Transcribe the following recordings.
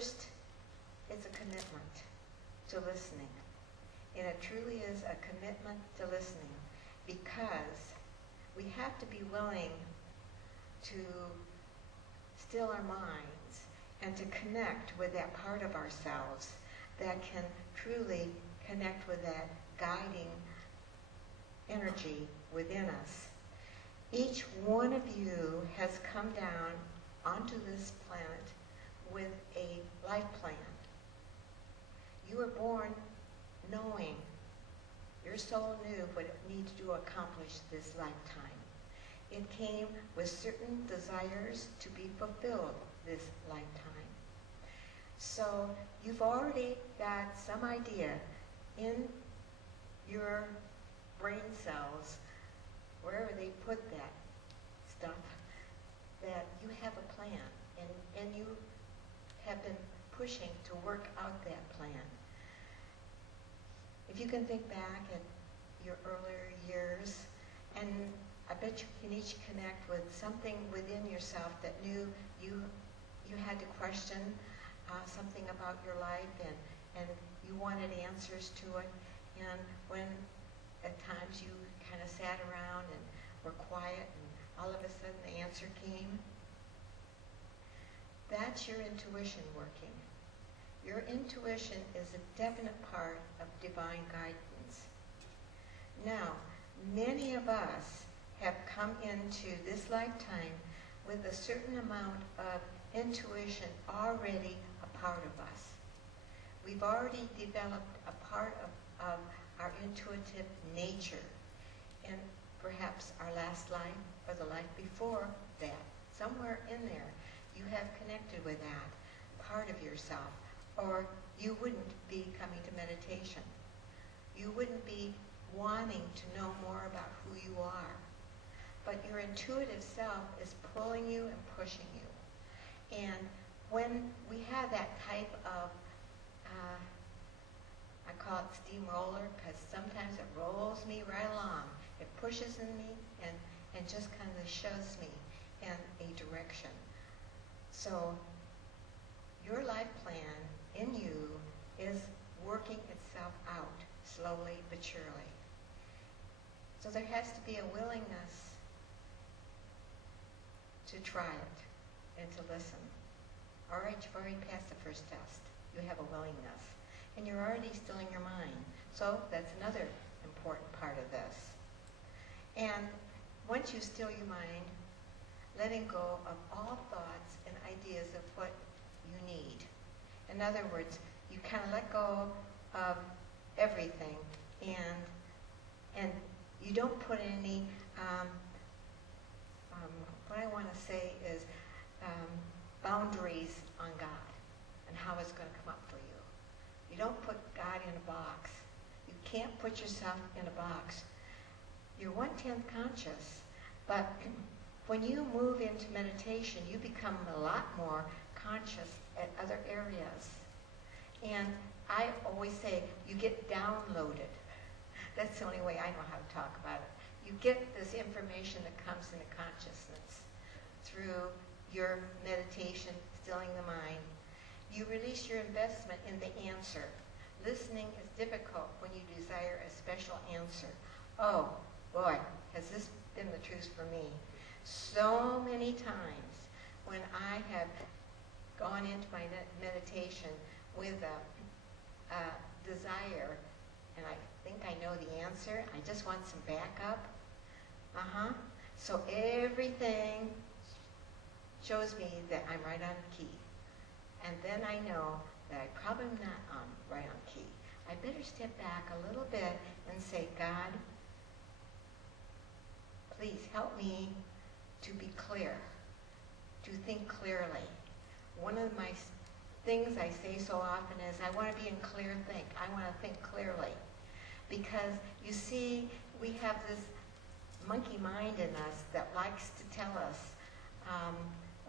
First, it's a commitment to listening. And it truly is a commitment to listening, because we have to be willing to still our minds and to connect with that part of ourselves that can truly connect with that guiding energy within us. Each one of you has come down onto this planet with a life plan. You were born knowing, your soul knew what it needed to accomplish this lifetime. It came with certain desires to be fulfilled this lifetime. So you've already got some idea in your brain cells, wherever they put that stuff, that you have a plan, and you have been pushing to work out that plan. If you can think back at your earlier years, and I bet you can each connect with something within yourself that knew you had to question something about your life, and you wanted answers to it. And when at times you kind of sat around and were quiet, and all of a sudden the answer came, that's your intuition working. Your intuition is a definite part of divine guidance. Now, many of us have come into this lifetime with a certain amount of intuition already a part of us. We've already developed a part of our intuitive nature, and perhaps our last life or the life before that, somewhere in there, you have connected with that part of yourself, or you wouldn't be coming to meditation. You wouldn't be wanting to know more about who you are. But your intuitive self is pulling you and pushing you. And when we have that type of, I call it steamroller, because sometimes it rolls me right along. It pushes in me and just kind of shoves me in a direction. So your life plan in you is working itself out slowly but surely. So there has to be a willingness to try it and to listen. All right, you've already passed the first test. You have a willingness. And you're already stilling your mind. So that's another important part of this. And once you still your mind, letting go of all thoughts and ideas of what you need. In other words, you kind of let go of everything, and you don't put any, what I want to say is boundaries on God and how it's going to come up for you. You don't put God in a box. You can't put yourself in a box. You're 1/10 conscious, but when you move into meditation, you become a lot more conscious at other areas. And I always say, you get downloaded. That's the only way I know how to talk about it. You get this information that comes into consciousness through your meditation, stilling the mind. You release your investment in the answer. Listening is difficult when you desire a special answer. Oh, boy, has this been the truth for me. So many times when I have gone into my meditation with a desire, and I think I know the answer, I just want some backup. So everything shows me that I'm right on key. And then I know that I probably am not right on key. I better step back a little bit and say, God, please help me to be clear, to think clearly. One of my things I say so often is, I want to be in clear think. I want to think clearly. Because, you see, we have this monkey mind in us that likes to tell us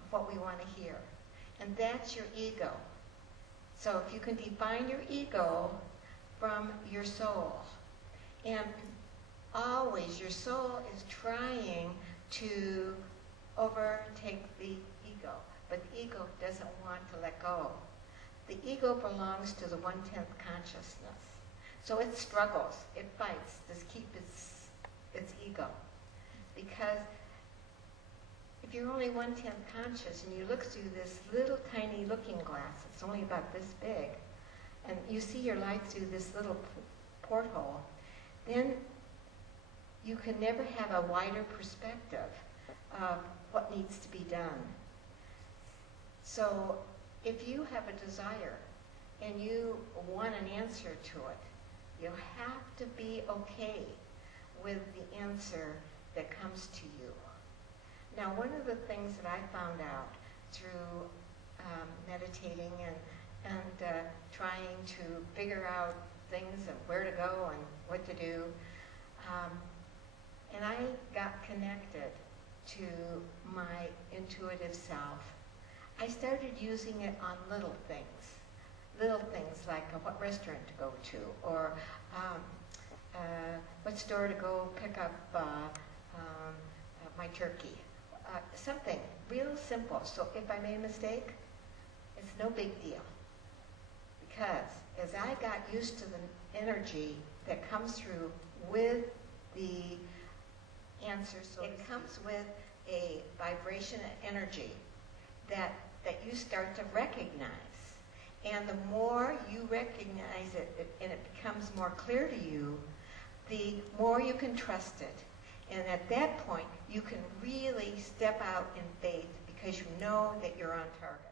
what we want to hear. And that's your ego. So if you can define your ego from your soul, and always your soul is trying to overtake the ego, but the ego doesn't want to let go. The ego belongs to the 1/10 consciousness. So it struggles, it fights to keep its ego. Because if you're only 1/10 conscious and you look through this little tiny looking glass, it's only about this big, and you see your life through this little porthole, then you can never have a wider perspective of what needs to be done. So if you have a desire and you want an answer to it, you have to be okay with the answer that comes to you. Now, one of the things that I found out through meditating and trying to figure out things and where to go and what to do, and I got connected to my intuitive self. I started using it on little things like what restaurant to go to, or what store to go pick up my turkey. Something real simple. So if I made a mistake, it's no big deal. Because as I got used to the energy that comes through with the answer, so it comes with a vibration and energy that you start to recognize. And the more you recognize it and it becomes more clear to you, the more you can trust it. And at that point, you can really step out in faith because you know that you're on target.